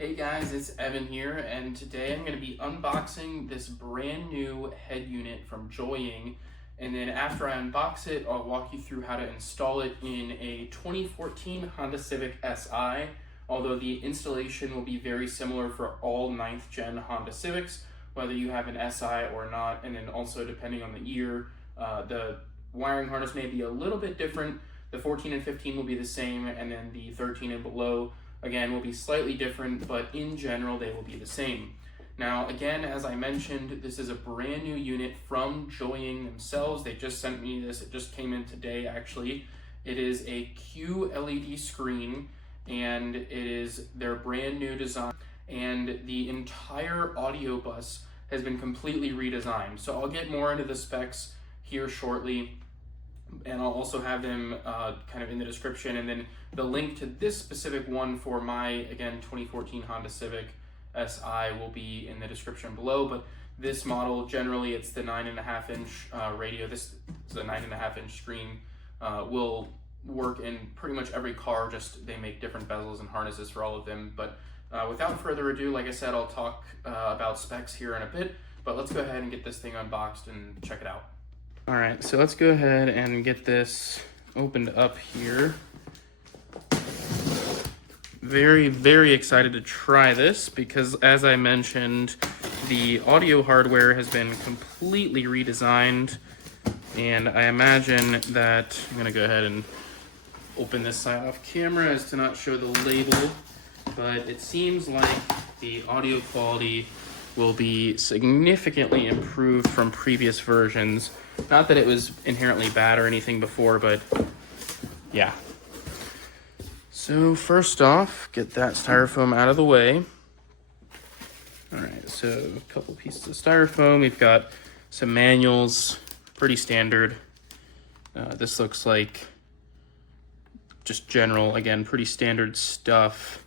Hey guys, it's Evan here, and today I'm going to be unboxing this brand new head unit from Joying, and then after I unbox it, I'll walk you through how to install it in a 2014 Honda Civic Si, although the installation will be very similar for all 9th gen Honda Civics, whether you have an Si or not, and then also depending on the year, the wiring harness may be a little bit different. The 14 and 15 will be the same, and then the 13 and below again will be slightly different, but in general they will be the same. Now again, as I mentioned, this is a brand new unit from Joying themselves. They just sent me this, it just came in today actually. It is a QLED screen and it is their brand new design, and the entire audio bus has been completely redesigned. So I'll get more into the specs here shortly, and I'll also have them kind of in the description, and then the link to this specific one for my, again, 2014 Honda Civic Si will be in the description below. But this model, generally it's the 9.5 inch radio. This is a 9.5 inch screen, will work in pretty much every car, just they make different bezels and harnesses for all of them. But without further ado, like I said, I'll talk about specs here in a bit, but let's go ahead and get this thing unboxed and check it out. All right, so let's go ahead and get this opened up here. Very, very excited to try this because, as I mentioned, the audio hardware has been completely redesigned, and I imagine that I'm gonna go ahead and open this side off camera as to not show the label, but it seems like the audio quality will be significantly improved from previous versions. Not that it was inherently bad or anything before, but yeah. So first off, get that styrofoam out of the way. All right, so a couple pieces of styrofoam. We've got some manuals, pretty standard. This looks like just general, again, pretty standard stuff.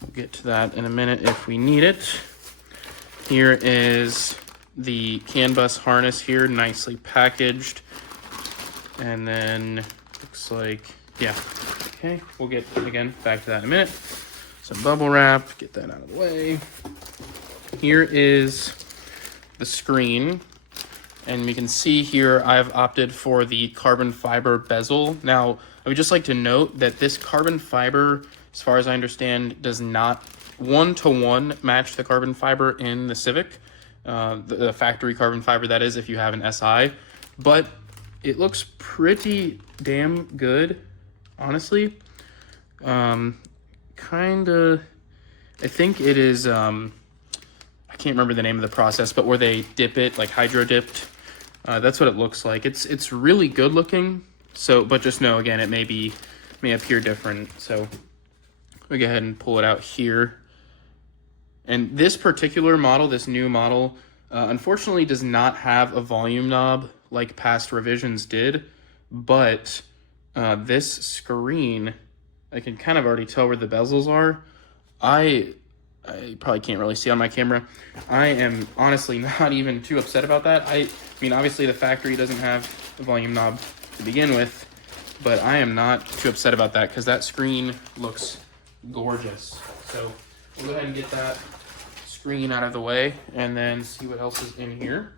We'll get to that in a minute if we need it. Here is the CAN bus harness here, nicely packaged. And then looks like, yeah, okay, we'll get, again, back to that in a minute. Some bubble wrap, get that out of the way. Here is the screen, and we can see here I've opted for the carbon fiber bezel. Now, I would just like to note that this carbon fiber, as far as I understand, does not one-to-one match the carbon fiber in the Civic. The factory carbon fiber, that is, if you have an Si, but it looks pretty damn good, honestly. Kinda, I think it is, I can't remember the name of the process, but where they dip it, like hydro dipped, that's what it looks like. It's really good looking, so, but just know, again, it may appear different, so we'll go ahead and pull it out here. And this particular model, this new model, unfortunately does not have a volume knob like past revisions did, but this screen, I can kind of already tell where the bezels are. I probably can't really see on my camera. I am honestly not even too upset about that. I mean, obviously the factory doesn't have a volume knob to begin with, but I am not too upset about that because that screen looks gorgeous. So we'll go ahead and get that screen out of the way and then see what else is in here.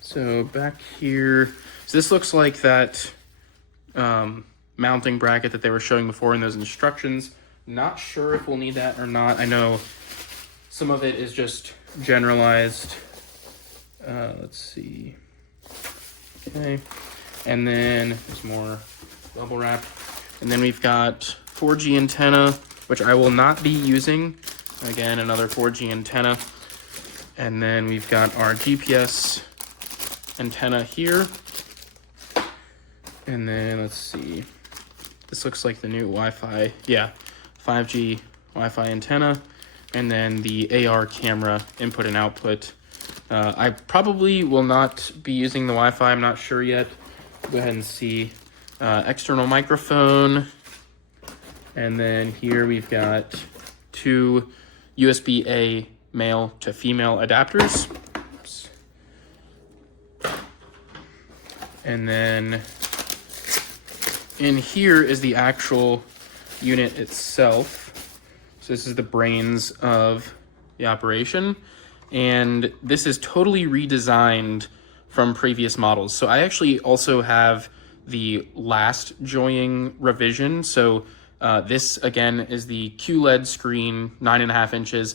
So back here, so this looks like that mounting bracket that they were showing before in those instructions. Not sure if we'll need that or not. I know some of it is just generalized. Let's see. Okay, and then there's more bubble wrap, and then we've got 4G antenna, which I will not be using. Again, another 4G antenna. And then we've got our GPS antenna here. And then let's see. This looks like the new Wi-Fi. Yeah, 5G Wi-Fi antenna. And then the AR camera input and output. I probably will not be using the Wi-Fi. I'm not sure yet. Go ahead and see. External microphone. And then here we've got two USB-A male to female adapters. Oops. And then in here is the actual unit itself. So this is the brains of the operation. And this is totally redesigned from previous models. So I actually also have the last Joying revision. So this again is the QLED screen, 9.5 inches.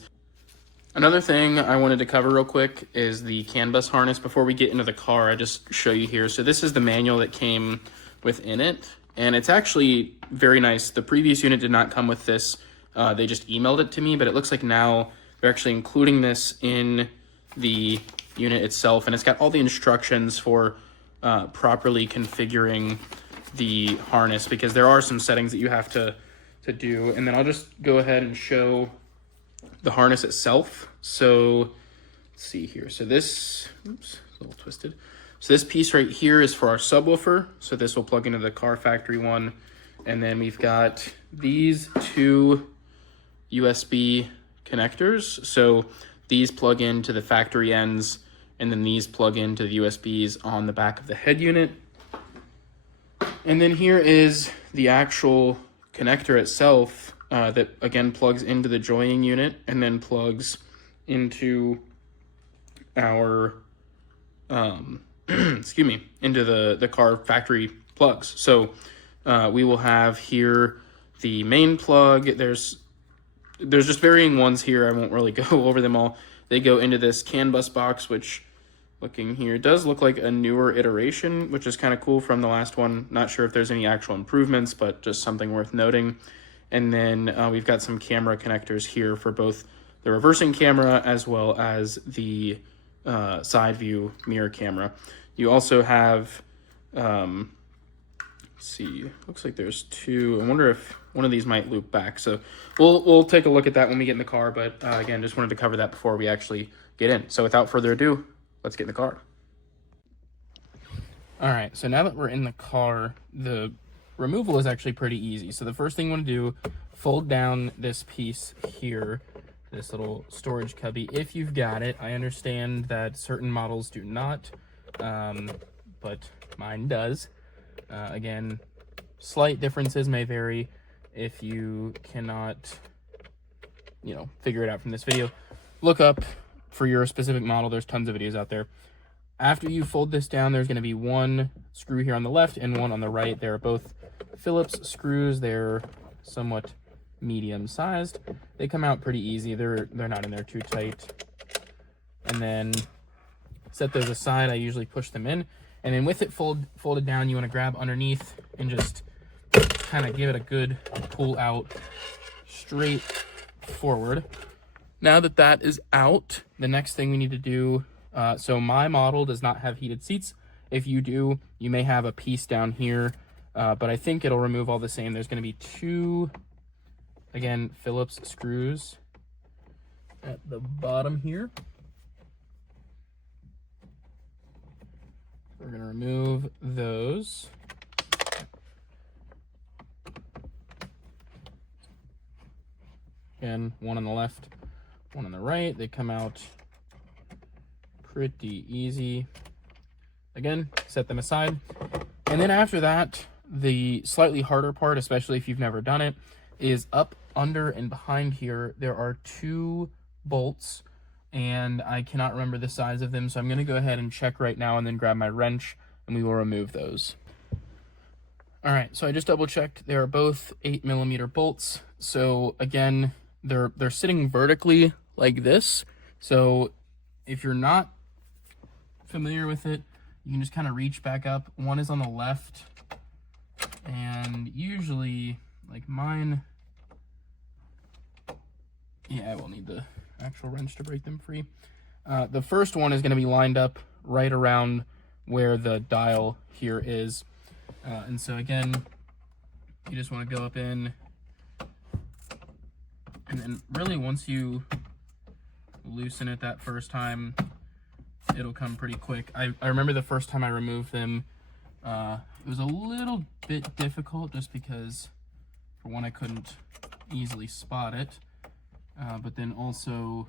Another thing I wanted to cover real quick is the CAN bus harness. Before we get into the car, I just show you here. So this is the manual that came within it, and it's actually very nice. The previous unit did not come with this. They just emailed it to me, but it looks like now they're actually including this in the unit itself, and it's got all the instructions for properly configuring the harness, because there are some settings that you have to do. And then I'll just go ahead and show the harness itself. So let's see here. So this, oops, a little twisted. So this piece right here is for our subwoofer. So this will plug into the car factory one. And then we've got these two USB connectors. So these plug into the factory ends, and then these plug into the USBs on the back of the head unit. And then here is the actual connector itself that again plugs into the Joying unit and then plugs into our excuse me, into the car factory plugs. So we will have here the main plug. There's just varying ones here. I won't really go over them all. They go into this CAN bus box, which, looking here, does look like a newer iteration, which is kind of cool from the last one. Not sure if there's any actual improvements, but just something worth noting. And then we've got some camera connectors here for both the reversing camera as well as the side view mirror camera. You also have, let's see, looks like there's two. I wonder if one of these might loop back. So we'll take a look at that when we get in the car. But again, just wanted to cover that before we actually get in. So without further ado, let's get in the car. All right, so now that we're in the car, the removal is actually pretty easy. So the first thing you want to do, fold down this piece here, this little storage cubby, if you've got it. I understand that certain models do not, but mine does. Again, slight differences may vary. If you cannot, figure it out from this video, look up for your specific model. There's tons of videos out there. After you fold this down, there's going to be one screw here on the left and one on the right. They're both Phillips screws. They're somewhat medium sized. They come out pretty easy. They're not in there too tight. And then set those aside. I usually push them in. And then with it folded down, you want to grab underneath and just kind of give it a good pull out straight forward. Now that that is out, the next thing we need to do, so my model does not have heated seats. If you do, you may have a piece down here, but I think it'll remove all the same. There's going to be two, again, Phillips screws at the bottom here. We're going to remove those. Again, one on the left, one on the right. They come out pretty easy. Again, set them aside. And then after that, the slightly harder part, especially if you've never done it, is up under and behind here. There are two bolts, and I cannot remember the size of them, so I'm going to go ahead and check right now and then grab my wrench, and we will remove those. All right, so I just double checked. They are both 8mm bolts. So again, they're sitting vertically like this. So if you're not familiar with it, you can just kind of reach back up. One is on the left, and usually, like mine, yeah, I will need the actual wrench to break them free. The first one is going to be lined up right around where the dial here is. And so again, you just want to go up in, and then really once you loosen it that first time, it'll come pretty quick. I remember the first time I removed them, it was a little bit difficult just because, for one, I couldn't easily spot it, but then also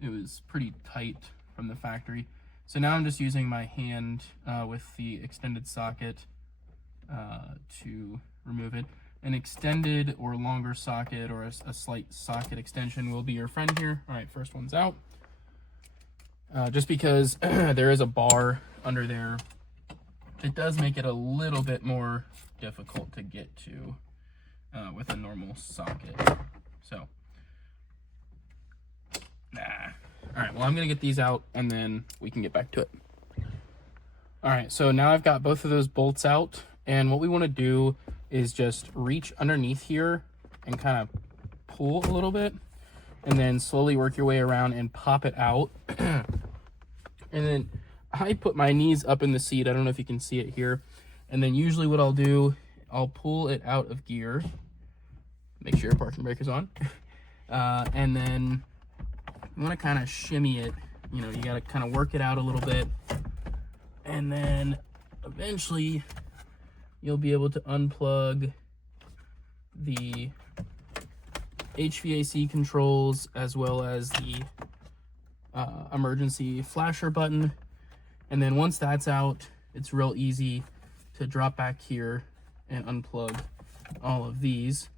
it was pretty tight from the factory. So now I'm just using my hand with the extended socket to remove it. An extended or longer socket or a slight socket extension will be your friend here. All right, first one's out. Just because there is a bar under there, it does make it a little bit more difficult to get to with a normal socket. So, all right, well, I'm gonna get these out and then we can get back to it. All right, so now I've got both of those bolts out, and what we wanna do is just reach underneath here and kind of pull a little bit, and then slowly work your way around and pop it out. And then I put my knees up in the seat. I don't know if you can see it here. And then usually what I'll do, I'll pull it out of gear. Make sure your parking brake is on. And then you want to kind of shimmy it. You know, you got to kind of work it out a little bit. And then eventually you'll be able to unplug the HVAC controls as well as the emergency flasher button. And then once that's out, it's real easy to drop back here and unplug all of these.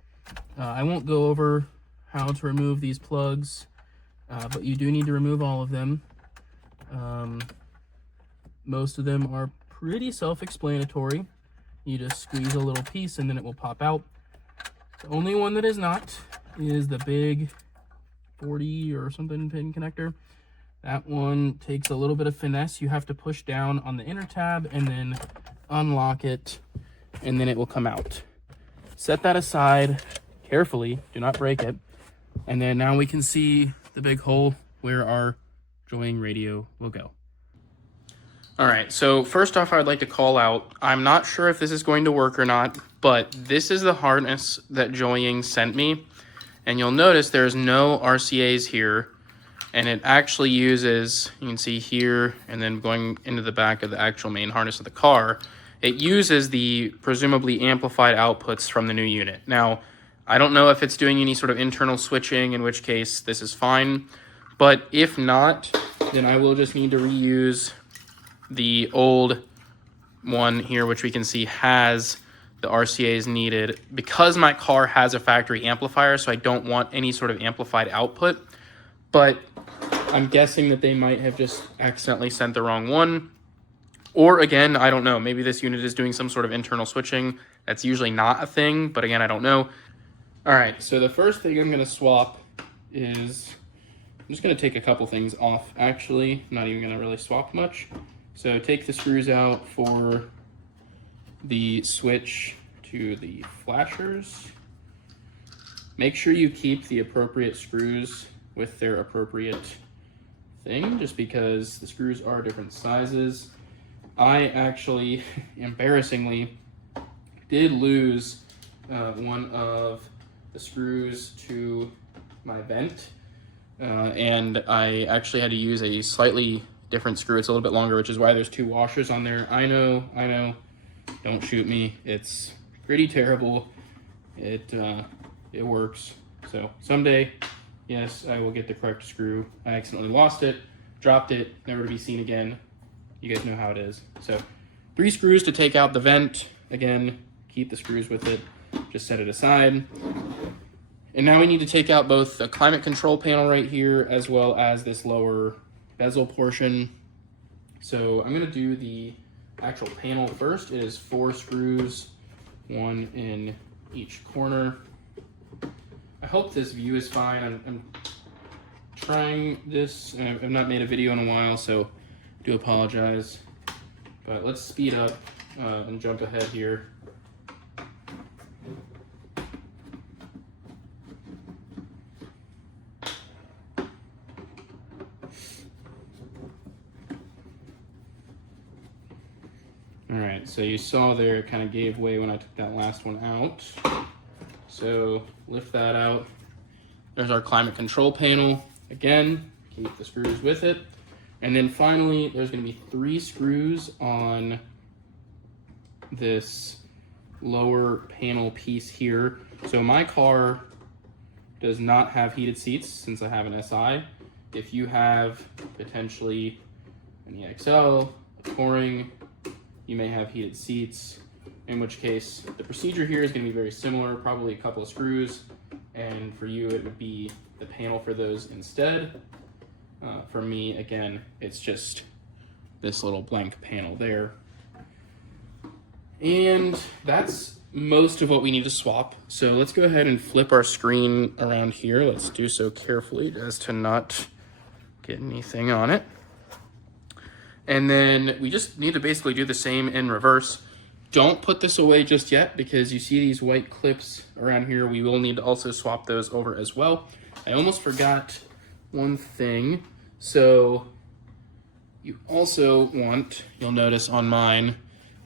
I won't go over how to remove these plugs, but you do need to remove all of them. Most of them are pretty self-explanatory. You just squeeze a little piece and then it will pop out. The only one that is not is the big 40 or something pin connector. That one takes a little bit of finesse. You have to push down on the inner tab and then unlock it, and then it will come out. Set that aside carefully, do not break it. And then now we can see the big hole where our Joying radio will go. All right, so first off, I would like to call out, I'm not sure if this is going to work or not, but this is the harness that Joying sent me. And you'll notice there's no RCAs here. And it actually uses, you can see here, and then going into the back of the actual main harness of the car, it uses the presumably amplified outputs from the new unit. Now, I don't know if it's doing any sort of internal switching, in which case this is fine. But if not, then I will just need to reuse the old one here, which we can see has the RCAs needed. Because my car has a factory amplifier, so I don't want any sort of amplified output. But I'm guessing that they might have just accidentally sent the wrong one. Or again, I don't know. Maybe this unit is doing some sort of internal switching. That's usually not a thing, but again, I don't know. All right, so the first thing I'm gonna swap is, I'm just gonna take a couple things off, actually. I'm not even gonna really swap much. So take the screws out for the switch to the flashers. Make sure you keep the appropriate screws with their appropriate thing, just because the screws are different sizes. I actually, embarrassingly, did lose one of the screws to my vent, and I actually had to use a slightly different screw. It's a little bit longer, which is why there's two washers on there. I know, don't shoot me. It's pretty terrible. It works. So someday, yes, I will get the correct screw. I accidentally lost it, dropped it, never to be seen again. You guys know how it is. So 3 screws to take out the vent. Again, keep the screws with it. Just set it aside. And now we need to take out both the climate control panel right here, as well as this lower bezel portion. So I'm gonna do the actual panel first. It is 4 screws, 1 in each corner. I hope this view is fine. I'm trying this, and I've not made a video in a while, so I do apologize. But let's speed up and jump ahead here. All right, so you saw there it kind of gave way when I took that last one out. So lift that out. There's our climate control panel. Again, keep the screws with it. And then finally, there's gonna be 3 screws on this lower panel piece here. So my car does not have heated seats since I have an SI. If you have potentially an EXL, a Touring, you may have heated seats. in which case the procedure here is going to be very similar, probably a couple of screws, and for you it would be the panel for those instead. For me, again, it's just this little blank panel there. And that's most of what we need to swap. So let's go ahead and flip our screen around here. Let's do so carefully as to not get anything on it. And then we just need to basically do the same in reverse. Don't put this away just yet because you see these white clips around here. We will need to also swap those over as well. I almost forgot one thing. So you also want, you'll notice on mine,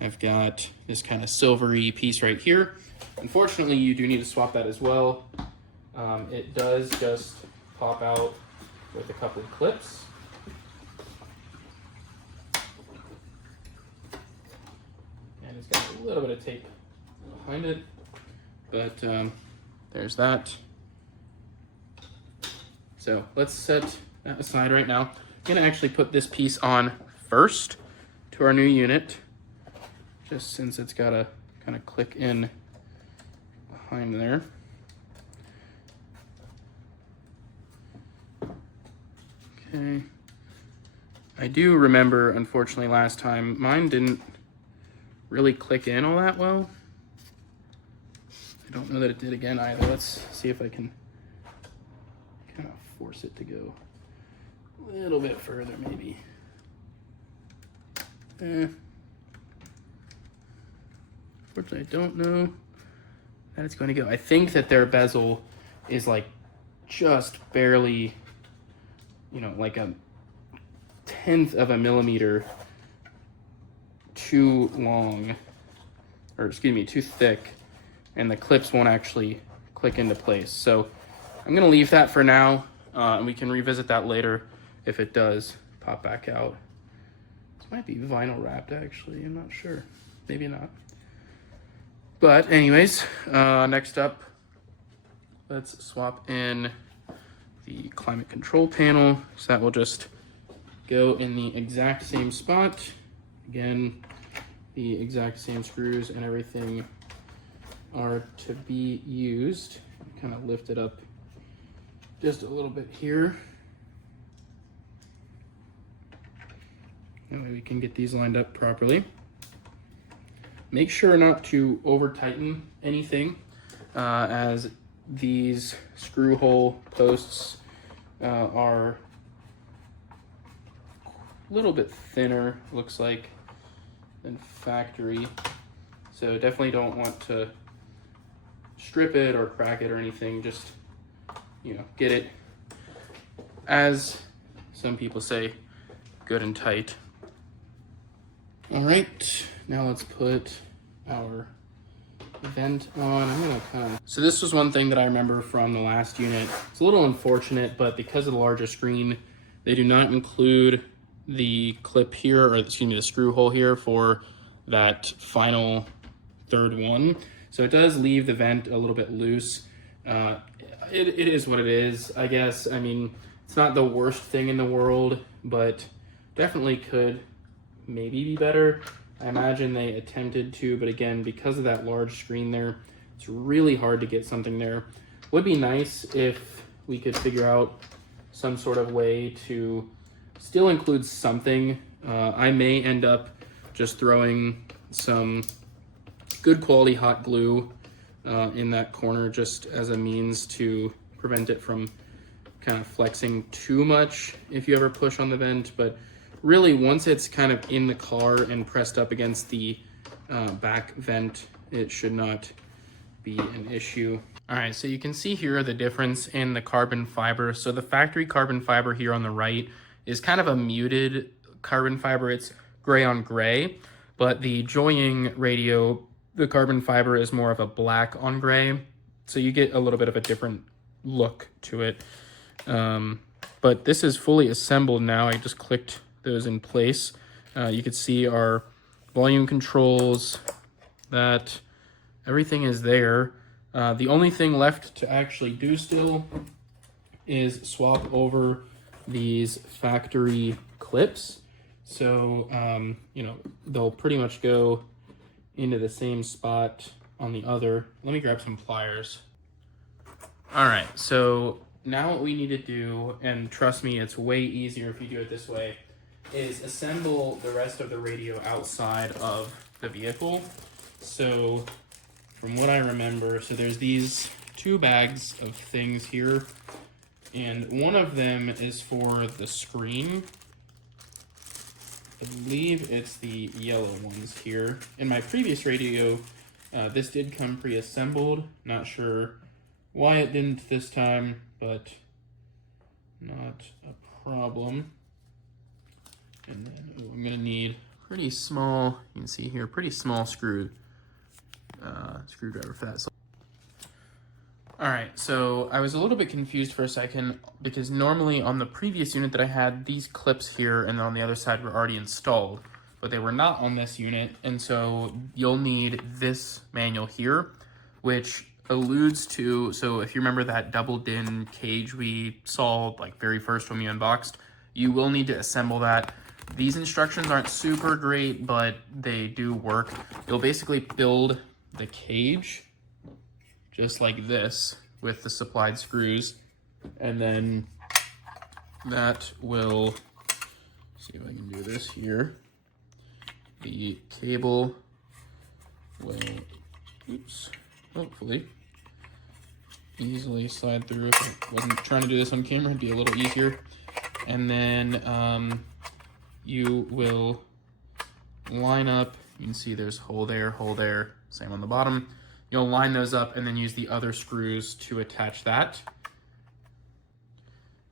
I've got this kind of silvery piece right here. Unfortunately, you do need to swap that as well. It does just pop out with a couple of clips. And it's got a little bit of tape behind it, but there's that. So let's set that aside right now. I'm gonna actually put this piece on first to our new unit, just since it's got to kind of click in behind there. Okay. I do remember, unfortunately, last time, mine didn't really click in all that well. I don't know that it did again either. Let's see if I can kind of force it to go a little bit further, maybe. Unfortunately, I don't know that it's going to go. I think that their bezel is like just barely, you know, like a 1/10 of a millimeter too long, or excuse me, too thick, and the clips won't actually click into place. So I'm going to leave that for now, and we can revisit that later if it does pop back out. This might be vinyl wrapped, actually. I'm not sure. Maybe not. But anyways, next up, let's swap in the climate control panel. So that will just go in the exact same spot. Again, the exact same screws and everything are to be used. Kind of lift it up just a little bit here. That way we can get these lined up properly. Make sure not to over tighten anything, as these screw hole posts are a little bit thinner, looks like, than factory. So definitely don't want to strip it or crack it or anything. Just, you know, get it, as some people say, good and tight. All right, now let's put our vent on. I'm gonna kind of, so this was one thing that I remember from the last unit. It's a little unfortunate, but because of the larger screen, they do not include the clip here, or excuse me, the screw hole here for that final third one. So it does leave the vent a little bit loose. It is what it is, I guess. I mean, it's not the worst thing in the world, but definitely could maybe be better. I imagine they attempted to, but again, because of that large screen there, it's really hard to get something there. Would be nice if we could figure out some sort of way to still include something. I may end up just throwing some good quality hot glue in that corner, just as a means to prevent it from kind of flexing too much if you ever push on the vent. But really, once it's kind of in the car and pressed up against the back vent, it should not be an issue. All right, so you can see here the difference in the carbon fiber. So the factory carbon fiber here on the right is kind of a muted carbon fiber. It's gray on gray, but the Joying radio, the carbon fiber is more of a black on gray. So you get a little bit of a different look to it. But this is fully assembled now. I just clicked those in place. You can see our volume controls, that everything is there. The only thing left to actually do still is swap over these factory clips. So, you know, they'll pretty much go into the same spot on the other. Let me grab some pliers. All right, so now what we need to do, and trust me, it's way easier if you do it this way, is assemble the rest of the radio outside of the vehicle. So from what I remember, so there's these 2 bags of things here, and one of them is for the screen. I believe it's the yellow ones here. In my previous radio, this did come pre-assembled. Not sure why it didn't this time, but not a problem. And then I'm gonna need pretty small, you can see here, pretty small screwdriver for that. So, all right, so I was a little bit confused for a second because normally on the previous unit that I had, these clips here and on the other side were already installed, but they were not on this unit. And so you'll need this manual here, which alludes to, so if you remember that double din cage we saw like very first when we unboxed, you will need to assemble that. These instructions aren't super great, but they do work. You'll basically build the cage just like this with the supplied screws, and then that will, see if I can do this here. The cable will, oops, hopefully easily slide through. If I wasn't trying to do this on camera, it'd be a little easier. And then you will line up, you can see there's hole there, same on the bottom. You'll line those up and then use the other screws to attach that.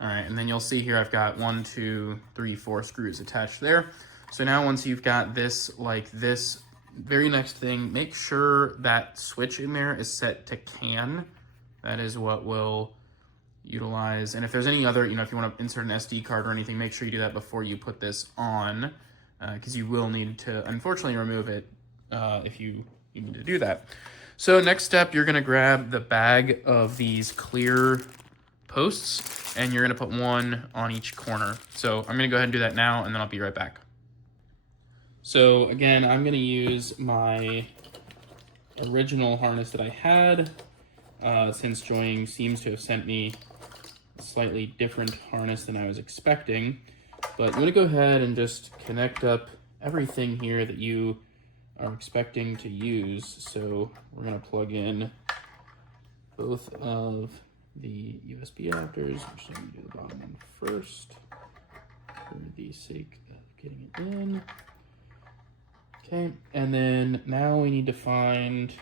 All right, and then you'll see here I've got 1, 2, 3, 4 screws attached there. So now once you've got this like this, very next thing, make sure that switch in there is set to CAN. That is what will utilize, and if there's any other, if you want to insert an SD card or anything, make sure you do that before you put this on, because you will need to, unfortunately, remove it if you need to do that. So next step, you're going to grab the bag of these clear posts, and you're going to put one on each corner. So I'm going to go ahead and do that now, and then I'll be right back. So again, I'm going to use my original harness that I had, since Joying seems to have sent me a slightly different harness than I was expecting. But I'm going to go ahead and just connect up everything here that you are expecting to use. So we're going to plug in both of the USB adapters. I'm just going to do the bottom one first for the sake of getting it in. Okay, and then now we need to find,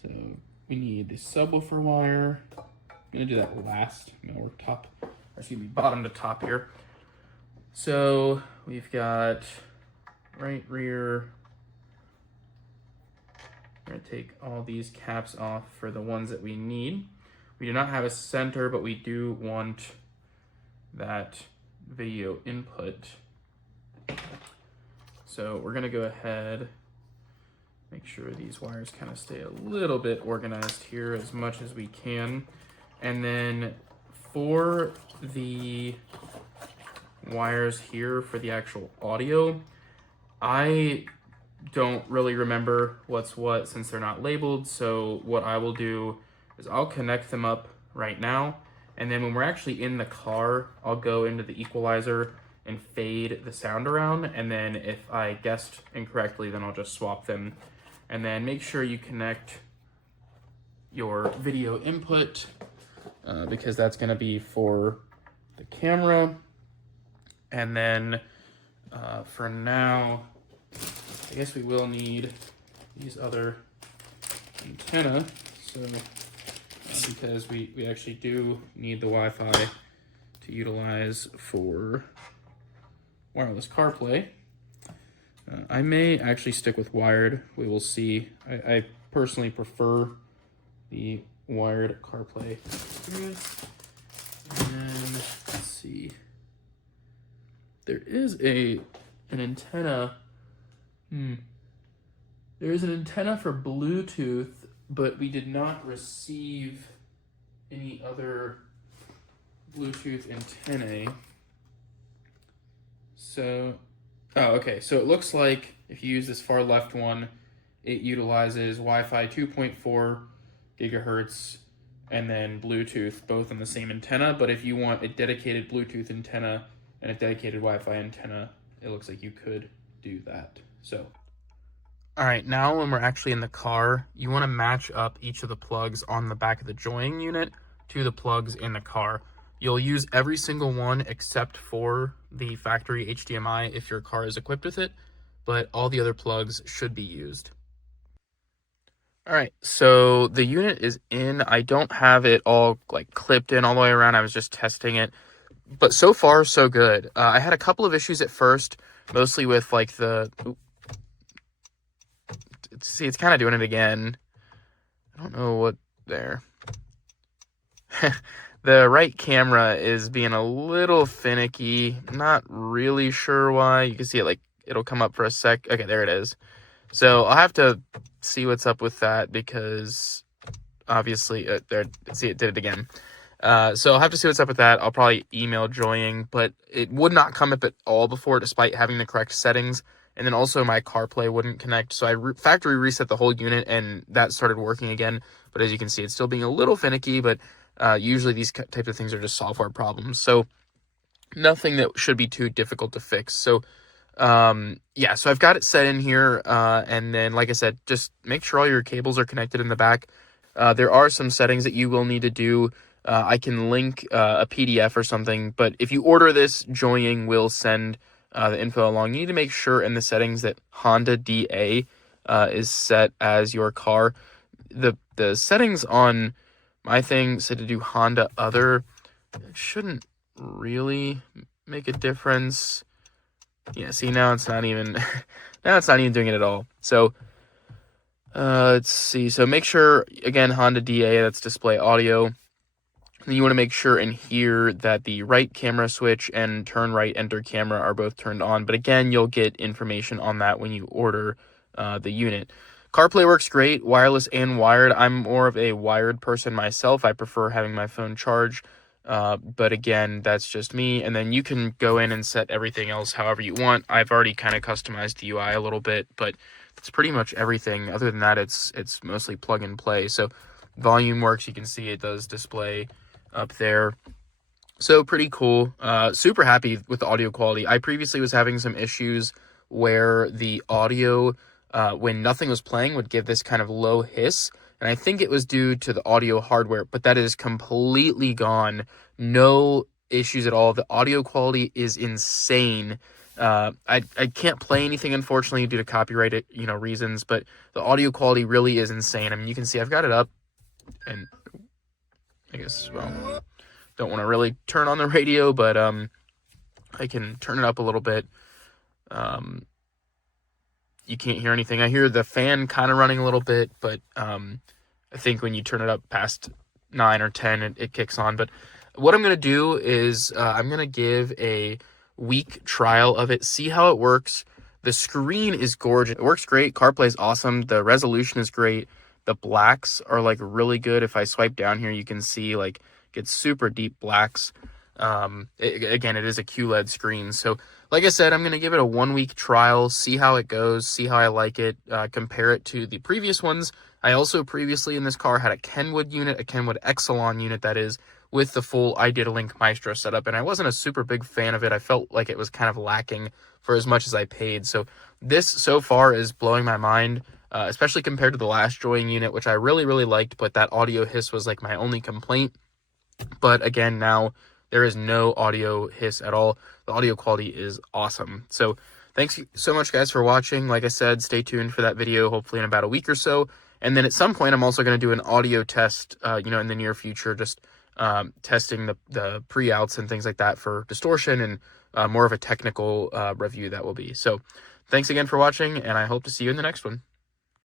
so we need the subwoofer wire. I'm gonna do that last. I'm gonna work bottom to top here. So we've got right rear. I'm gonna take all these caps off for the ones that we need. We do not have a center, but we do want that video input. So we're gonna go ahead, make sure these wires kind of stay a little bit organized here as much as we can. And then for the wires here for the actual audio, I don't really remember what's what since they're not labeled. So what I will do is I'll connect them up right now. And then when we're actually in the car, I'll go into the equalizer and fade the sound around. And then if I guessed incorrectly, then I'll just swap them. And then make sure you connect your video input because that's gonna be for the camera. And then for now, I guess we will need these other antenna. So because we actually do need the Wi-Fi to utilize for wireless CarPlay. I may actually stick with wired. We will see. I personally prefer the wired CarPlay experience. And let's see. There is an antenna. There is an antenna for Bluetooth, but we did not receive any other Bluetooth antennae. So, oh, okay. So it looks like if you use this far left one, it utilizes Wi-Fi 2.4 gigahertz and then Bluetooth, both on the same antenna. But if you want a dedicated Bluetooth antenna and a dedicated Wi-Fi antenna, it looks like you could do that. So, all right, now when we're actually in the car, you want to match up each of the plugs on the back of the joying unit to the plugs in the car. You'll use every single one except for the factory HDMI if your car is equipped with it, but all the other plugs should be used. All right, so the unit is in. I don't have it all like clipped in all the way around. I was just testing it, but so far so good. I had a couple of issues at first, mostly with like the, see, it's kind of doing it again. I don't know what there. The right camera is being a little finicky. Not really sure why. You can see it, like, it'll come up for a sec. Okay, there it is. So I'll have to see what's up with that because obviously, there, see, it did it again. So I'll have to see what's up with that. I'll probably email Joying, but it would not come up at all before despite having the correct settings. And then also my CarPlay wouldn't connect. So I factory reset the whole unit and that started working again. But as you can see, it's still being a little finicky, but usually these types of things are just software problems. So nothing that should be too difficult to fix. So yeah, so I've got it set in here. And then, like I said, just make sure all your cables are connected in the back. There are some settings that you will need to do. I can link a PDF or something, but if you order this, Joying will send the info along. You need to make sure in the settings that Honda DA is set as your car. The settings on my thing said to do Honda Other. It shouldn't really make a difference. Yeah, see, now it's not even now it's not even doing it at all. So let's see. So make sure, again, Honda DA, that's display audio. And you want to make sure in here that the right camera switch and turn right enter camera are both turned on. But again, you'll get information on that when you order the unit. CarPlay works great, wireless and wired. I'm more of a wired person myself. I prefer having my phone charge. But again, that's just me. And then you can go in and set everything else however you want. I've already kind of customized the UI a little bit, but it's pretty much everything. Other than that, it's mostly plug and play. So volume works. You can see it does display up there. So pretty cool. Super happy with the audio quality. I previously was having some issues where the audio, when nothing was playing, would give this kind of low hiss. And I think it was due to the audio hardware, but that is completely gone. No issues at all. The audio quality is insane. I can't play anything, unfortunately, due to copyright, reasons, but the audio quality really is insane. I mean, you can see I've got it up, and I guess, well, don't want to really turn on the radio, but I can turn it up a little bit. You can't hear anything. I hear the fan kind of running a little bit, but I think when you turn it up past 9 or 10, it kicks on. But what I'm going to do is I'm going to give a week trial of it, see how it works. The screen is gorgeous. It works great. CarPlay is awesome. The resolution is great. The blacks are like really good. If I swipe down here, you can see like gets super deep blacks. Again, it is a QLED screen. So like I said, I'm going to give it a 1 week trial, see how it goes, see how I like it, compare it to the previous ones. I also previously in this car had a Kenwood unit, a Kenwood Exelon unit, that is, with the full iDataLink Maestro setup, and I wasn't a super big fan of it. I felt like it was kind of lacking for as much as I paid. So this so far is blowing my mind, especially compared to the last Joying unit, which I really, really liked, but that audio hiss was like my only complaint. But again, now there is no audio hiss at all. The audio quality is awesome. So thanks so much, guys, for watching. Like I said, stay tuned for that video, hopefully in about a week or so. And then at some point, I'm also going to do an audio test, in the near future, just testing the pre-outs and things like that for distortion, and more of a technical review that will be. So thanks again for watching, and I hope to see you in the next one.